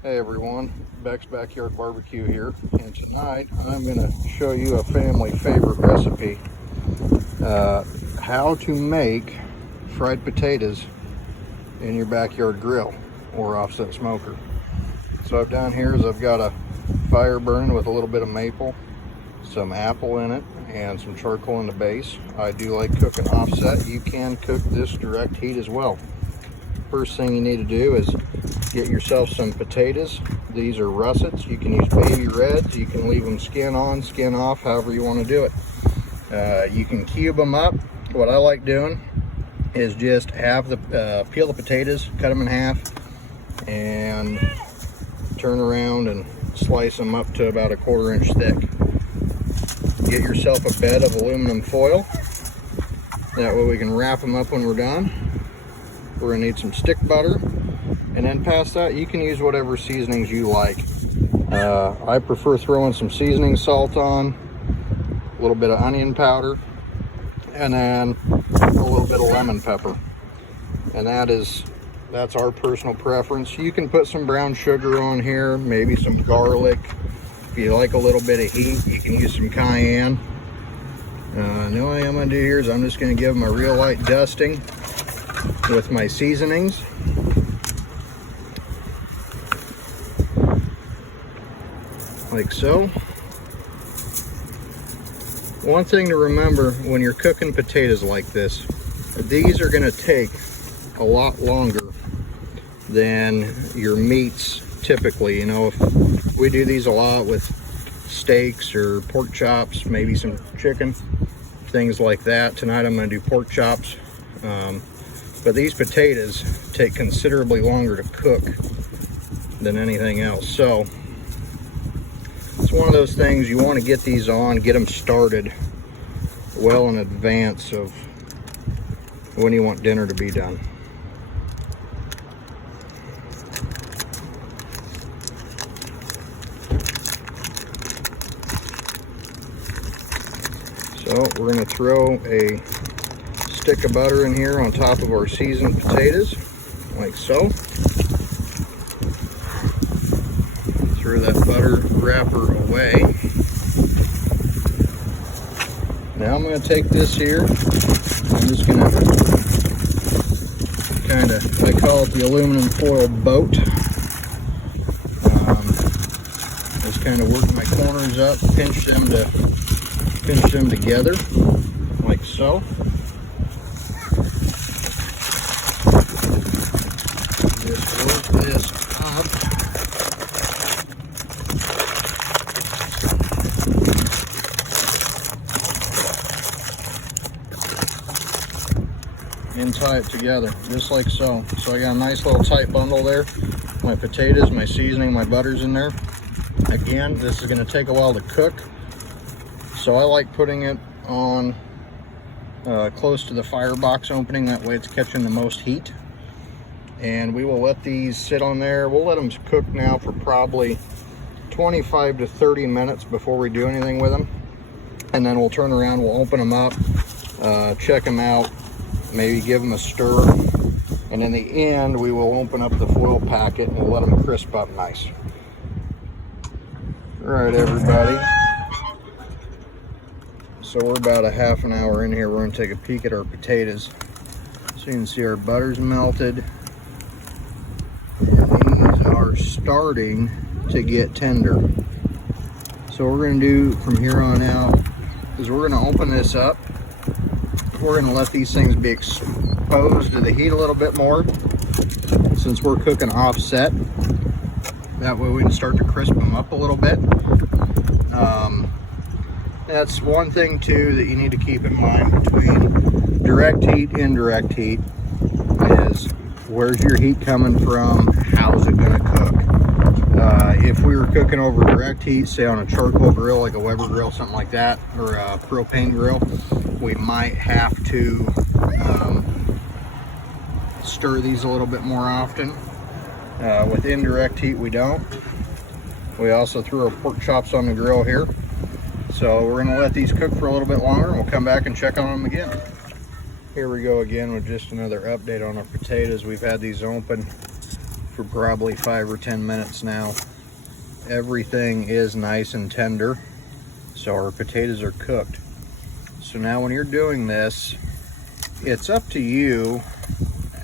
Hey everyone, Beck's Backyard Barbecue here, and tonight I'm going to show you a family favorite recipe, how to make fried potatoes in your backyard grill or offset smoker. So I've done here is I've got a fire burning with a little bit of maple, some apple in it, and some charcoal in the base. I do like cooking offset. You can cook this direct heat as well. First thing you need to do is get yourself some potatoes. These are russets. You can use baby reds. You can leave them skin on, skin off, however you want to do it. You can cube them up. What I like doing is just have the peel the potatoes, cut them in half, and turn around and slice them up to about a 1/4 inch thick. Get yourself a bed of aluminum foil. That way we can wrap them up when we're done. We're gonna need some stick butter, and then past that you can use whatever seasonings you like. I prefer throwing some seasoning salt on, a little bit of onion powder, and then a little bit of lemon pepper. And that's our personal preference. You can put some brown sugar on here, maybe some garlic. If you like a little bit of heat, you can use some cayenne. The only thing I'm going to do here is I'm just going to give them a real light dusting with my seasonings. Like so. One thing to remember when you're cooking potatoes like this, these are going to take a lot longer than your meats typically. You know, if we do these a lot with steaks or pork chops, maybe some chicken, things like that. Tonight I'm going to do pork chops. But these potatoes take considerably longer to cook than anything else. So it's one of those things you want to get these on, get them started well in advance of when you want dinner to be done. So we're going to throw a stick of butter in here on top of our seasoned potatoes, like so. Throw that butter wrapper away. Now I'm going to take this here. I'm just going to I call it the aluminum foil boat. Just kind of work my corners up, pinch them together, like so. Just work this up. And tie it together, just like so. So I got a nice little tight bundle there. My potatoes, my seasoning, my butter's in there. Again, this is going to take a while to cook. So I like putting it on close to the firebox opening. That way it's catching the most heat. And we will let these sit on there. We'll let them cook now for probably 25 to 30 minutes before we do anything with them. And then we'll turn around, we'll open them up, check them out, maybe give them a stir. And in the end, we will open up the foil packet and we'll let them crisp up nice. All right, everybody. So we're about a half an hour in here. We're going to take a peek at our potatoes. So you can see our butter's melted. And these are starting to get tender. So what we're going to do from here on out is we're going to open this up. We're going to let these things be exposed to the heat a little bit more since we're cooking offset. That way we can start to crisp them up a little bit. That's one thing too that you need to keep in mind between direct heat, indirect heat, is where's your heat coming from, how's it going to cook. If we were cooking over direct heat, say on a charcoal grill like a Weber grill, something like that, or a propane grill, we might have to stir these a little bit more often. With indirect heat we don't. We also threw our pork chops on the grill here. So we're going to let these cook for a little bit longer and we'll come back and check on them again. Here we go again with just another update on our potatoes. We've had these open for probably 5 or 10 minutes now. Everything is nice and tender, so our potatoes are cooked. So now when you're doing this, it's up to you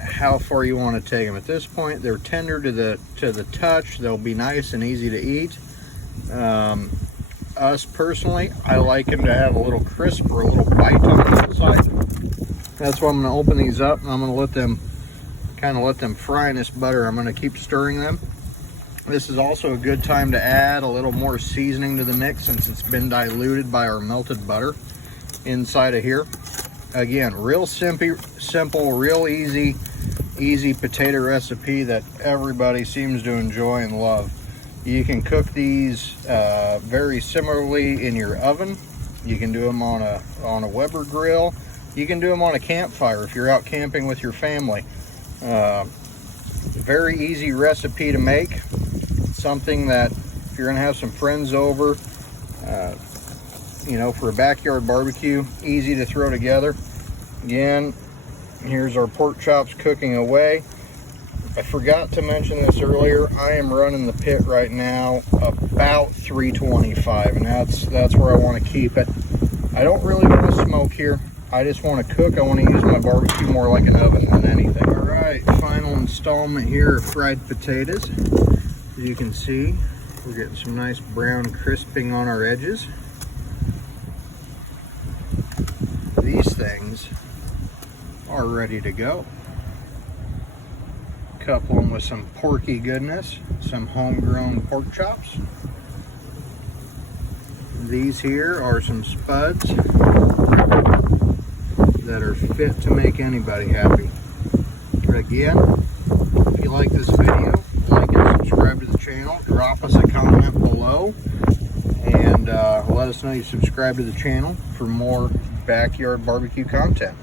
how far you want to take them. At this point, they're tender to the touch. They'll be nice and easy to eat. Us personally, I like them to have a little crisp or a little bite on the inside. That's why I'm going to open these up, and I'm going to let them fry in this butter. I'm going to keep stirring them. This is also a good time to add a little more seasoning to the mix, since it's been diluted by our melted butter inside of here. Again, real simple, real easy potato recipe that everybody seems to enjoy and love. You can cook these very similarly in your oven. You can do them on a Weber grill. You can do them on a campfire if you're out camping with your family. Very easy recipe to make. Something that if you're gonna have some friends over, you know, for a backyard barbecue, easy to throw together. Again, here's our pork chops cooking away. I forgot to mention this earlier. I am running the pit right now about 325, and that's where I want to keep it. I don't really want to smoke here. I just want to cook. I want to use my barbecue more like an oven than anything. All right, final installment here of fried potatoes. As you can see, we're getting some nice brown crisping on our edges. These things are ready to go. Couple them with some porky goodness, some homegrown pork chops. These here are some spuds that are fit to make anybody happy. Again, if you like this video, like and subscribe to the channel. Drop us a comment below, and let us know you subscribe to the channel for more backyard barbecue content.